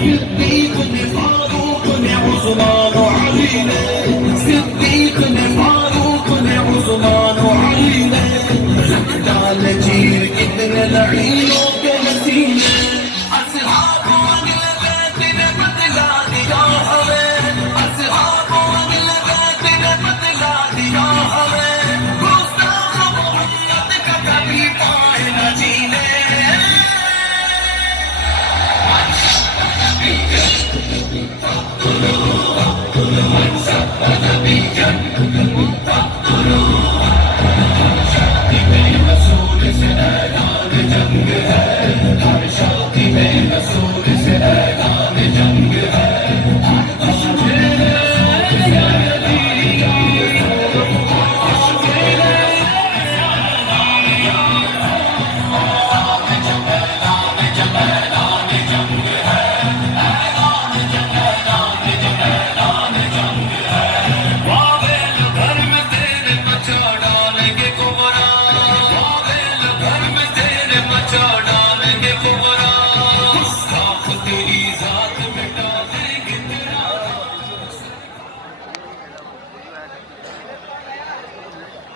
सिद्दीक ने फारूक ने उस्मान अली ने, सिद्दीक ने फारूक ने उस्मान अली ने रख डाल चीर कितने लड़ीलों के नसीने। अस्हाब अहल बैत ने बदला दिया हमें, अस्हाब अहल बैत ने बदला दिया हमें, गुस्ताख मोहम्मद का कभी पाए न जीने। रसूल से ऐलान जंग है, हर शादी में रसूल